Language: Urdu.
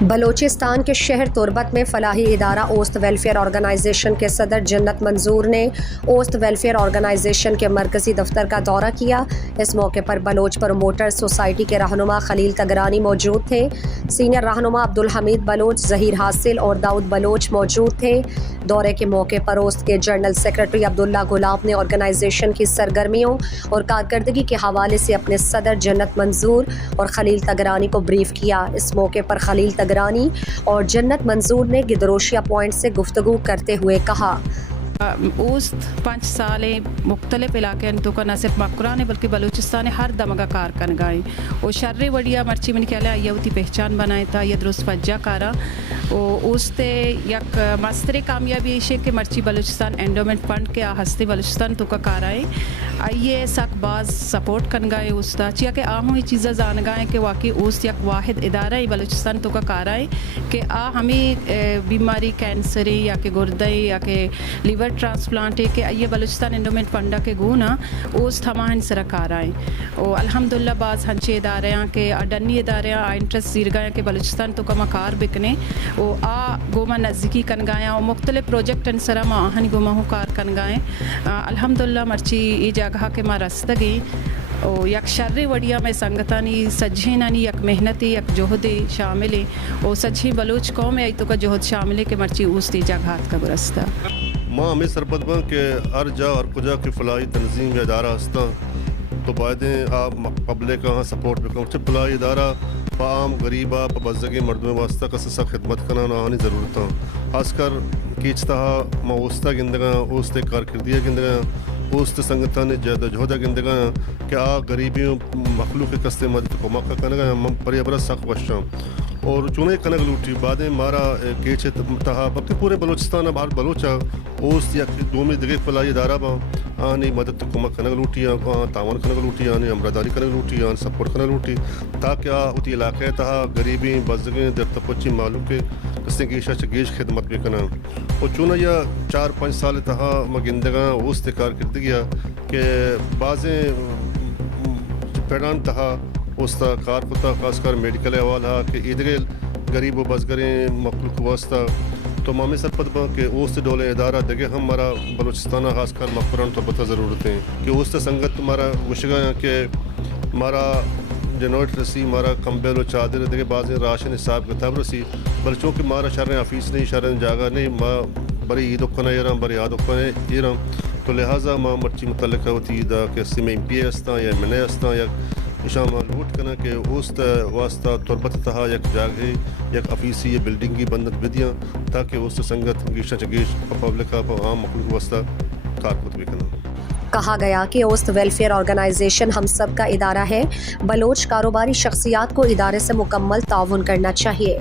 بلوچستان کے شہر تربت میں فلاحی ادارہ اوست ویلفیئر آرگنائزیشن کے صدر جنت منظور نے اوست ویلفیئر آرگنائزیشن کے مرکزی دفتر کا دورہ کیا۔ اس موقع پر بلوچ پروموٹر سوسائٹی کے رہنما خلیل تگرانی موجود تھے۔ سینئر رہنما عبدالحمید بلوچ، ظہیر حاصل اور داؤد بلوچ موجود تھے۔ دورے کے موقع پر اوست کے جنرل سیکرٹری عبداللہ غلام نے آرگنائزیشن کی سرگرمیوں اور کارکردگی کے حوالے سے اپنے صدر جنت منظور اور خلیل تگرانی کو بریف کیا۔ اس موقع پر خلیل تگرانی اور جنت منظور نے گدروشیا پوائنٹ سے گفتگو کرتے ہوئے کہا، اوست 5 سال مختلف علاقے تو کا نہ صرف مکران ہے بلکہ بلوچستان ہر دمگا کار کن گائیں وہ شر وڑیا مرچی من کیا یہ ہوتی پہچان بنائے تھا یہ درست فجا کارا وہ اوست یک مستر کامیابی ہے کہ مرچی بلوچستان اینڈومنٹ فنڈ کے ہستے بلوچستان تو کا کارائے آئیے سک باز سپورٹ کن گائے اوستا چیا کہ آہوں یہ چیزیں جان گائیں کہ واقعی اوست یک واحد ادارہ ہے بلوچستان تو کا کارائے کہ ہمیں بیماری کینسر یا کہ گردے یا کہ لیور ٹرانسپلانٹ ہے کہ یہ بلوچستان انڈومنٹ فنڈا کے گونا اوست ہماہن سرکار آئیں اور الحمدللہ بعض ہنچے ادارے ہیں کہ اڈنی ادارے ہیں انٹرسٹ زیرگاہیں کہ بلوچستان تو کا مکار بکنے وہ گوما نزدیکی کن گائیں اور مختلف پروجیکٹ انسرا ما آہنی گوما ہوں کار کن گائیں الحمدللہ مرچی ای جگہ کے ما رستگی او یک شر وڑیا میں سنگتانی سجھینانی یک محنتی یک جہدی شامل ہے او سجھی بلوچ قوم ہے تو کا جہد شامل ہے کہ مرچی اوستی جگہات کا برستا ماں ہمیں سرپت بن کہ ہر جا اور کجا کی فلاحی تنظیم یا ادارہ ہستا تو بائدیں آپ پبلک ہاں سپورٹ بکن چھ فلاحی ادارہ پا عام غریبہ پا بزدگی مردم واسطہ کا سسا خدمت کرنا نہانی ضرورتاں خاص کر کیچتہا ما اوستا گندگاں اوستے کارکردیہ گندگاں اوست سنگتان جہدہ جہدہ گندگاں کہ غریبیوں مخلوق کستے مدد کو موقع کنگاں ہم پری ابرا سخت وشاں اور چونے کنگ لوٹی بعدیں مارا کیچے تہا بلکہ پورے بلوچستان بھار بلوچا اوست یا دومی دگے فلاحی ادارہ با آنی مدد کو کنگ لوٹی تعاون کنگ لوٹی آنی امرداری کنگ لوٹی آن سپورٹ کنگ لوٹی تاکہ اتی علاقے تہا غریبی بزدگیں در تپوچی معلوم کے کسیں گیشا چگیش خدمت بھی کنا اور چونہ یا 4-5 سال تہا مگندگاں اوست کارکردگیا کہ بعضیں پیڑان تہا اوستا کار کتا خاص کر میڈیکل احوال ہا کہ ادگل غریب و بزگریں مخلوق واسطہ تو مامی سرپت با کہ اوست ڈولے ادارہ دگے ہم مارا بلوچستانہ خاص کر مقبران تو بتا ضرورت ہیں کہ اوست سنگت مارا وشگا کہ مارا جنوٹ رسی مارا کمبل و چادر دگے بعضیں راشن حساب کتاب رسی بل چونکہ مارا شرن آفیس نہیں شرن جاگا نہیں ما بری عید اکنا ایران بری عاد اکنا ایران تو لہٰذا ما مرچی متعلقہ ہوتی دا کہ سی میں ایم پی ہستا یا ایم این اے ہستا یا اشاں لوٹ کنا کہ اوست واسطہ تربت تہا یک جاگے یک افیسی یا بلڈنگی بندت بدیاں تاکہ اوست سنگت گیشا چگیش پبلک عام مخلوق واسطہ کارکت بھی کنا۔ کہا گیا کہ اوست ویلفیئر آرگنائزیشن ہم سب کا ادارہ ہے، بلوچ کاروباری شخصیات کو ادارے سے مکمل تعاون کرنا چاہیے۔